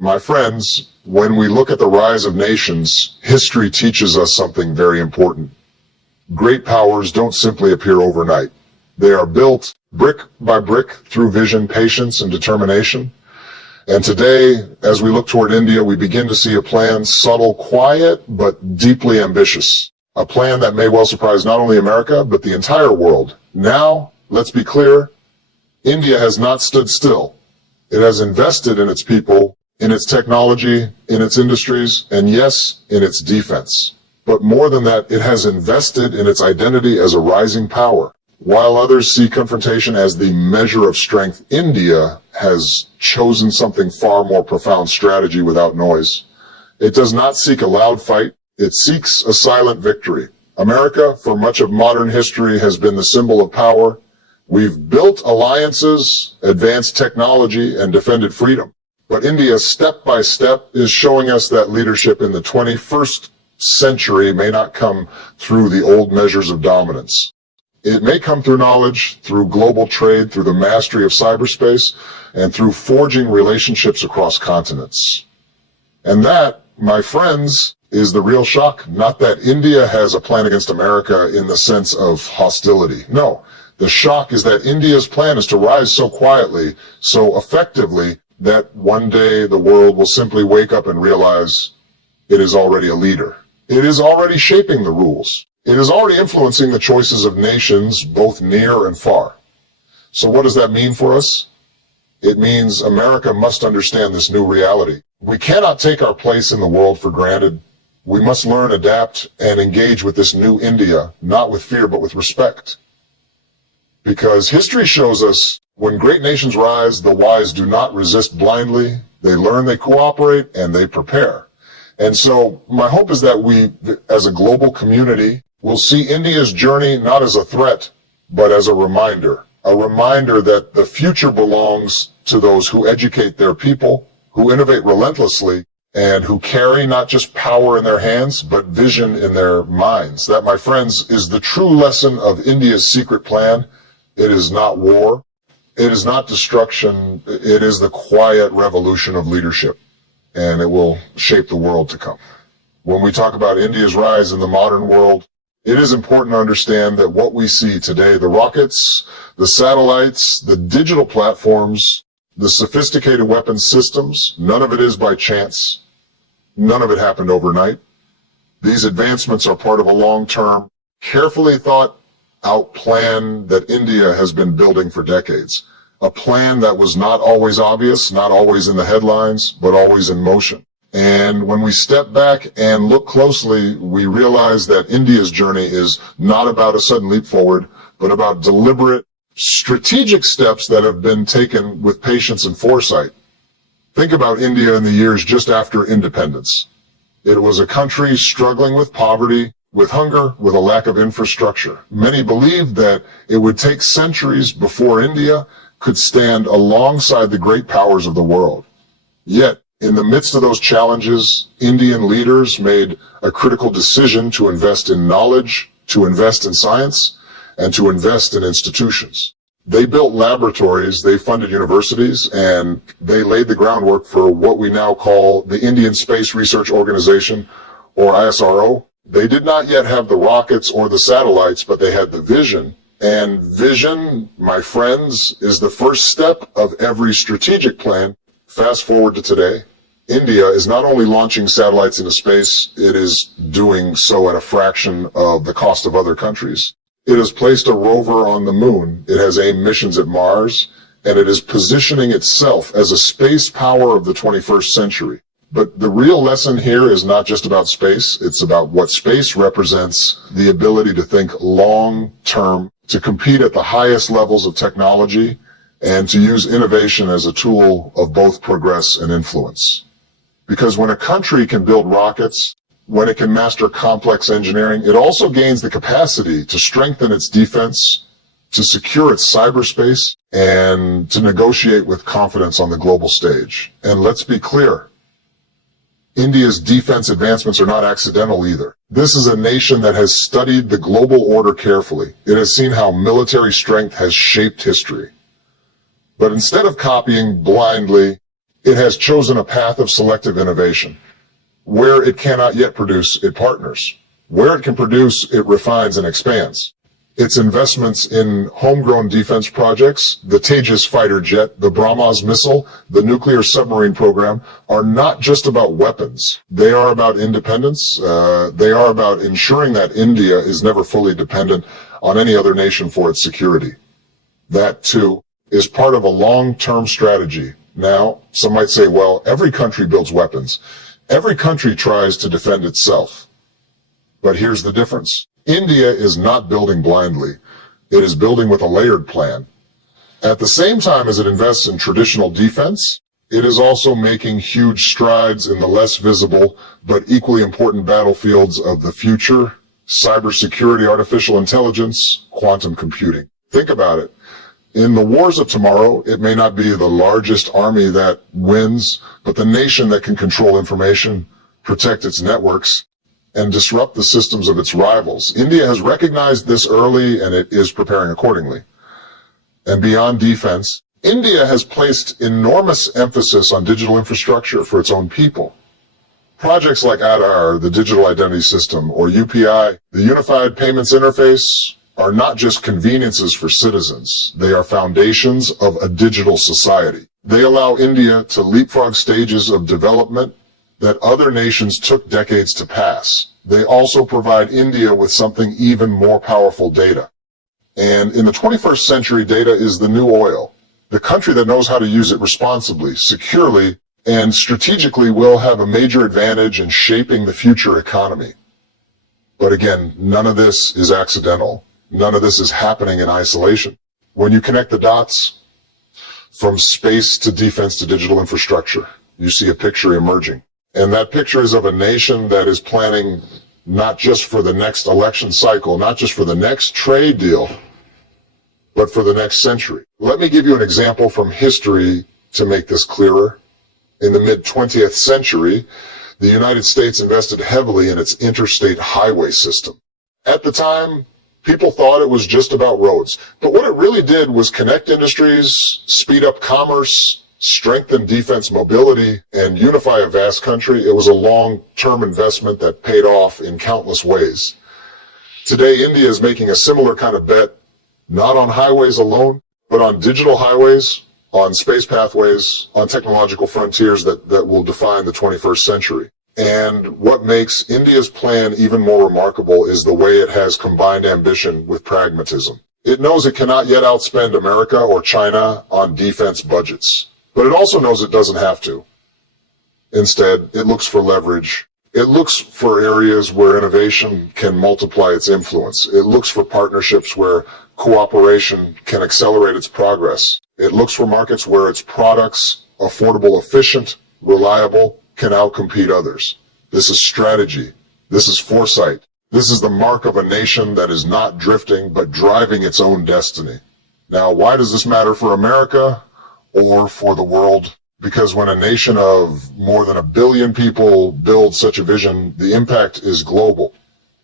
My friends, when we look at the rise of nations, history teaches us something very important. Great powers don't simply appear overnight. They are built brick by brick through vision, patience, and determination. And today, as we look toward India, we begin to see a plan subtle, quiet, but deeply ambitious. A plan that may well surprise not only America, but the entire world. Now, let's be clear, India has not stood still. It has invested in its people, in its technology, in its industries, and yes, in its defense. But more than that, it has invested in its identity as a rising power. While others see confrontation as the measure of strength, India has chosen something far more profound: strategy without noise. It does not seek a loud fight. It seeks a silent victory. America, for much of modern history, has been the symbol of power. We've built alliances, advanced technology, and defended freedom. But India, step by step, is showing us that leadership in the 21st century may not come through the old measures of dominance. It may come through knowledge, through global trade, through the mastery of cyberspace, and through forging relationships across continents. And that, my friends, is the real shock. Not that India has a plan against America in the sense of hostility. No, the shock is that India's plan is to rise so quietly, so effectively, that one day the world will simply wake up and realize it is already a leader. It is already shaping the rules. It is already influencing the choices of nations, both near and far. So what does that mean for us? It means America must understand this new reality. We cannot take our place in the world for granted. We must learn, adapt, and engage with this new India, not with fear, but with respect. Because history shows us when great nations rise, the wise do not resist blindly. They learn, they cooperate, and they prepare. And so my hope is that we, as a global community, will see India's journey not as a threat, but as a reminder that the future belongs to those who educate their people, who innovate relentlessly, and who carry not just power in their hands, but vision in their minds. That, my friends, is the true lesson of India's secret plan. It is not war. It is not destruction. It is the quiet revolution of leadership, and it will shape the world to come. When we talk about India's rise in the modern world, it is important to understand that what we see today, the rockets, the satellites, the digital platforms, the sophisticated weapons systems, none of it is by chance. None of it happened overnight. These advancements are part of a long-term, carefully thought out plan that India has been building for decades. A plan that was not always obvious, not always in the headlines, but always in motion. And when we step back and look closely, we realize that India's journey is not about a sudden leap forward, but about deliberate, strategic steps that have been taken with patience and foresight. Think about India in the years just after independence. It was a country struggling with poverty, with hunger, with a lack of infrastructure. Many believed that it would take centuries before India could stand alongside the great powers of the world. Yet, in the midst of those challenges, Indian leaders made a critical decision to invest in knowledge, to invest in science, and to invest in institutions. They built laboratories, they funded universities, and they laid the groundwork for what we now call the Indian Space Research Organization, or ISRO. They did not yet have the rockets or the satellites, but they had the vision. And vision, my friends, is the first step of every strategic plan. Fast forward to today, India is not only launching satellites into space, it is doing so at a fraction of the cost of other countries. It has placed a rover on the moon, it has aimed missions at Mars, and it is positioning itself as a space power of the 21st century. But the real lesson here is not just about space, it's about what space represents, the ability to think long-term, to compete at the highest levels of technology, and to use innovation as a tool of both progress and influence. Because when a country can build rockets, when it can master complex engineering, it also gains the capacity to strengthen its defense, to secure its cyberspace, and to negotiate with confidence on the global stage. And let's be clear, India's defense advancements are not accidental either. This is a nation that has studied the global order carefully. It has seen how military strength has shaped history. But instead of copying blindly, It has chosen a path of selective innovation. Where it cannot yet produce, it partners. Where it can produce, it refines and expands. Its investments in homegrown defense projects, the Tejas fighter jet, the BrahMos missile, the nuclear submarine program, are not just about weapons. They are about independence. They are about ensuring that India is never fully dependent on any other nation for its security. That, too, is part of a long-term strategy. Now, some might say, well, every country builds weapons. Every country tries to defend itself. But here's the difference. India is not building blindly. It is building with a layered plan. At the same time as it invests in traditional defense, it is also making huge strides in the less visible but equally important battlefields of the future: cybersecurity, artificial intelligence, quantum computing. Think about it. In the wars of tomorrow, it may not be the largest army that wins, but the nation that can control information, protect its networks, and disrupt the systems of its rivals. India has recognized this early, and it is preparing accordingly. And beyond defense, India has placed enormous emphasis on digital infrastructure for its own people. Projects like Aadhaar, the digital identity system, or UPI, the Unified Payments Interface, are not just conveniences for citizens. They are foundations of a digital society. They allow India to leapfrog stages of development that other nations took decades to pass. They also provide India with something even more powerful: data. And in the 21st century, data is the new oil. The country that knows how to use it responsibly, securely, and strategically will have a major advantage in shaping the future economy. But again, none of this is accidental. None of this is happening in isolation. When you connect the dots from space to defense to digital infrastructure, you see a picture emerging. And that picture is of a nation that is planning not just for the next election cycle, not just for the next trade deal, but for the next century. Let me give you an example from history to make this clearer. In the mid-20th century, the United States invested heavily in its interstate highway system. At the time, people thought it was just about roads, but what it really did was connect industries, speed up commerce, strengthen defense mobility, and unify a vast country. It was a long-term investment that paid off in countless ways. Today, India is making a similar kind of bet, not on highways alone, but on digital highways, on space pathways, on technological frontiers that will define the 21st century. And what makes India's plan even more remarkable is the way it has combined ambition with pragmatism. It knows it cannot yet outspend America or China on defense budgets. But it also knows it doesn't have to. Instead, it looks for leverage. It looks for areas where innovation can multiply its influence. It looks for partnerships where cooperation can accelerate its progress. It looks for markets where its products, affordable, efficient, reliable, can outcompete others. This is strategy. This is foresight. This is the mark of a nation that is not drifting, but driving its own destiny. Now, why does this matter for America or for the world? Because when a nation of more than 1 billion people builds such a vision, the impact is global.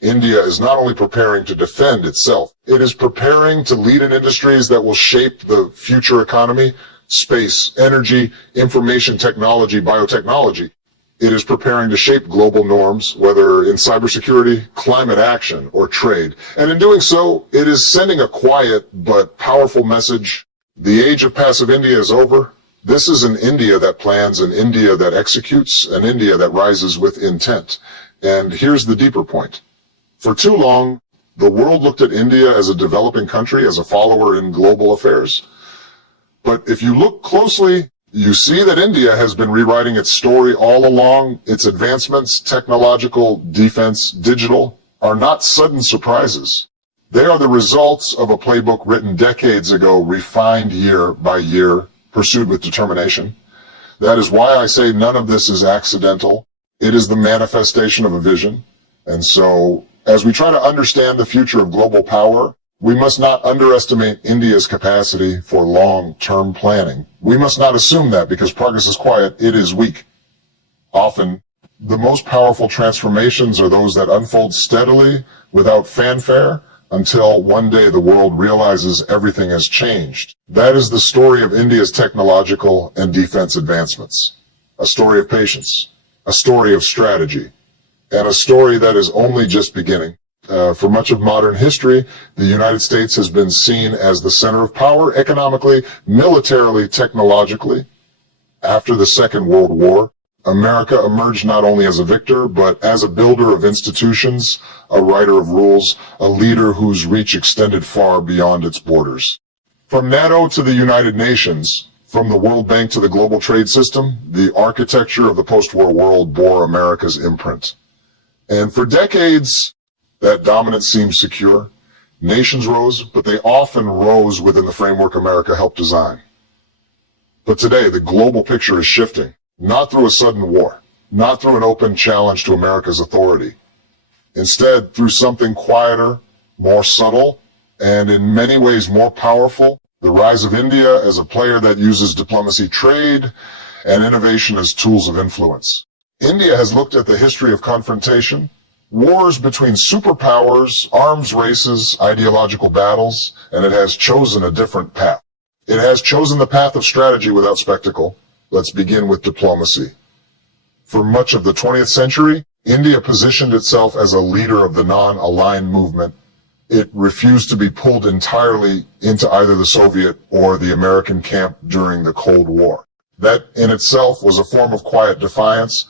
India is not only preparing to defend itself, it is preparing to lead in industries that will shape the future economy: space, energy, information technology, biotechnology. It is preparing to shape global norms, whether in cybersecurity, climate action, or trade. And in doing so, it is sending a quiet but powerful message. The age of passive India is over. This is an India that plans, an India that executes, an India that rises with intent. And here's the deeper point. For too long, the world looked at India as a developing country, as a follower in global affairs. But if you look closely, you see that India has been rewriting its story all along. Its advancements, technological, defense, digital, are not sudden surprises. They are the results of a playbook written decades ago, refined year by year, pursued with determination. That is why I say none of this is accidental. It is the manifestation of a vision. And so, as we try to understand the future of global power, we must not underestimate India's capacity for long-term planning. We must not assume that because progress is quiet, it is weak. Often, the most powerful transformations are those that unfold steadily, without fanfare, until one day the world realizes everything has changed. That is the story of India's technological and defense advancements. A story of patience, a story of strategy, and a story that is only just beginning. For much of modern history, the United States has been seen as the center of power economically, militarily, technologically. After the Second World War, America emerged not only as a victor, but as a builder of institutions, a writer of rules, a leader whose reach extended far beyond its borders. From NATO to the United Nations, from the World Bank to the global trade system, the architecture of the post-war world bore America's imprint. And for decades, that dominance seemed secure. Nations rose, but they often rose within the framework America helped design. But today, the global picture is shifting, not through a sudden war, not through an open challenge to America's authority. Instead, through something quieter, more subtle, and in many ways more powerful, the rise of India as a player that uses diplomacy, trade, and innovation as tools of influence. India has looked at the history of confrontation, wars between superpowers, arms races, ideological battles, and it has chosen a different path. It has chosen the path of strategy without spectacle. Let's begin with diplomacy. For much of the 20th century, India positioned itself as a leader of the non-aligned movement. It refused to be pulled entirely into either the Soviet or the American camp during the Cold War. That in itself was a form of quiet defiance,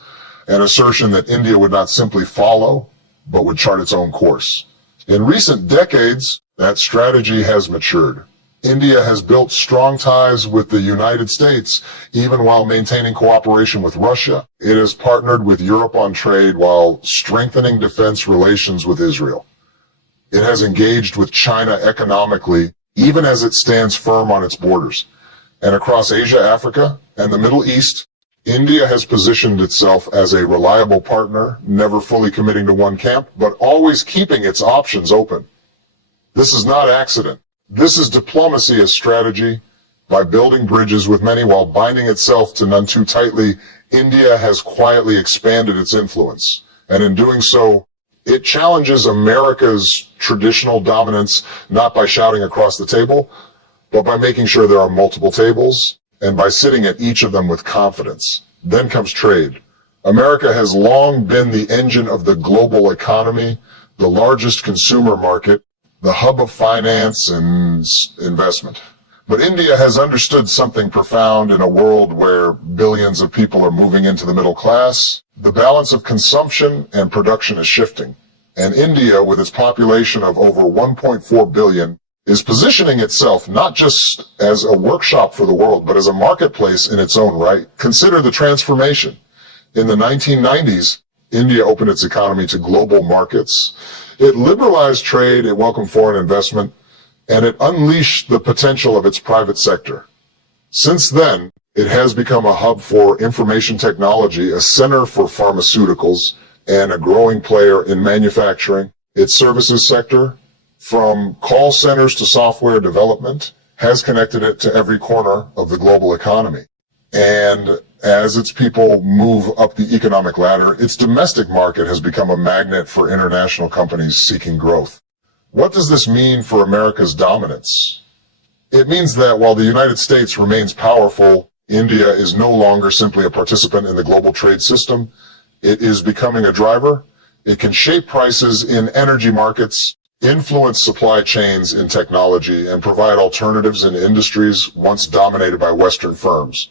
an assertion that India would not simply follow, but would chart its own course. In recent decades, that strategy has matured. India has built strong ties with the United States, even while maintaining cooperation with Russia. It has partnered with Europe on trade while strengthening defense relations with Israel. It has engaged with China economically, even as it stands firm on its borders. And across Asia, Africa, and the Middle East, India has positioned itself as a reliable partner, never fully committing to one camp, but always keeping its options open. This is not accident. This is diplomacy as strategy. By building bridges with many while binding itself to none too tightly, India has quietly expanded its influence. And in doing so, it challenges America's traditional dominance, not by shouting across the table, but by making sure there are multiple tables, and by sitting at each of them with confidence. Then comes trade. America has long been the engine of the global economy, the largest consumer market, the hub of finance and investment. But India has understood something profound in a world where billions of people are moving into the middle class. The balance of consumption and production is shifting. And India, with its population of over 1.4 billion, is positioning itself not just as a workshop for the world, but as a marketplace in its own right. Consider the transformation. In the 1990s, India opened its economy to global markets. It liberalized trade, it welcomed foreign investment, and it unleashed the potential of its private sector. Since then, it has become a hub for information technology, a center for pharmaceuticals, and a growing player in manufacturing. Its services sector, from call centers to software development, has connected it to every corner of the global economy. And as its people move up the economic ladder, its domestic market has become a magnet for international companies seeking growth. What does this mean for America's dominance? It means that while the United States remains powerful, India is no longer simply a participant in the global trade system. It is becoming a driver. It can shape prices in energy markets, influence supply chains in technology, and provide alternatives in industries once dominated by Western firms.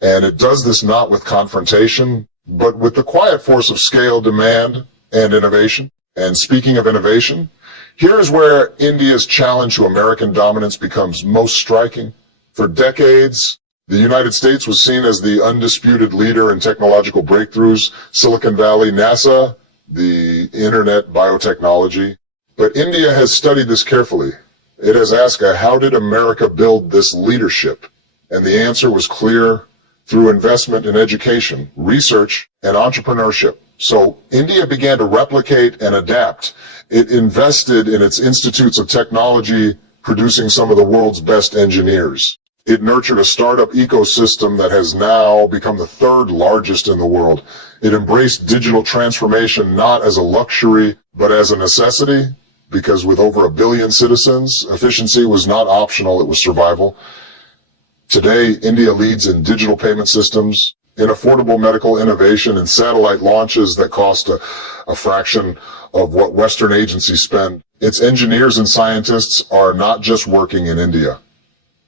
And it does this not with confrontation, but with the quiet force of scale, demand, and innovation. And speaking of innovation, here is where India's challenge to American dominance becomes most striking. For decades, the United States was seen as the undisputed leader in technological breakthroughs, Silicon Valley, NASA, the internet, biotechnology. But India has studied this carefully. It has asked, how did America build this leadership? And the answer was clear: through investment in education, research, and entrepreneurship. So India began to replicate and adapt. It invested in its institutes of technology, producing some of the world's best engineers. It nurtured a startup ecosystem that has now become the third largest in the world. It embraced digital transformation not as a luxury, but as a necessity. because with over 1 billion citizens, efficiency was not optional, it was survival. Today, India leads in digital payment systems, in affordable medical innovation, and satellite launches that cost a fraction of what Western agencies spend. Its engineers and scientists are not just working in India.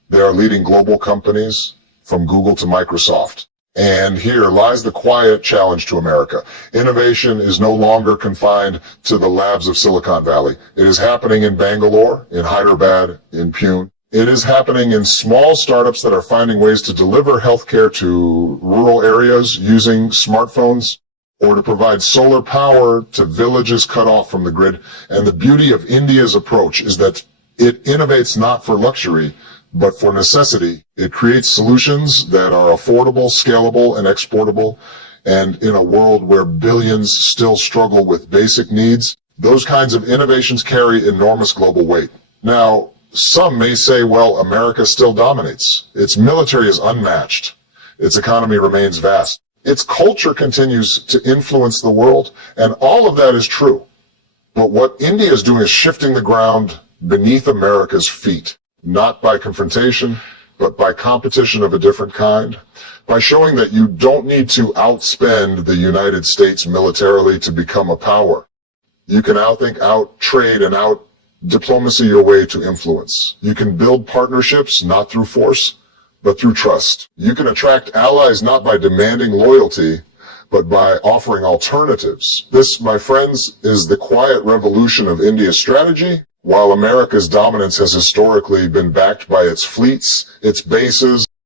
They are leading global companies from Google to Microsoft. And here lies the quiet challenge to America. Innovation is no longer confined to the labs of Silicon Valley. It is happening in Bangalore, in Hyderabad, in Pune. It is happening in small startups that are finding ways to deliver healthcare to rural areas using smartphones, or to provide solar power to villages cut off from the grid. And the beauty of India's approach is that it innovates not for luxury, but for necessity. It creates solutions that are affordable, scalable, and exportable. And in a world where billions still struggle with basic needs, those kinds of innovations carry enormous global weight. Now, some may say, well, America still dominates. Its military is unmatched. Its economy remains vast. Its culture continues to influence the world, and all of that is true. But what India is doing is shifting the ground beneath America's feet, not by confrontation, but by competition of a different kind, by showing that you don't need to outspend the United States militarily to become a power. You can outthink, out-trade, and out-diplomacy your way to influence. You can build partnerships not through force, but through trust. You can attract allies not by demanding loyalty, but by offering alternatives. This, my friends, is the quiet revolution of India's strategy. While America's dominance has historically been backed by its fleets, its bases,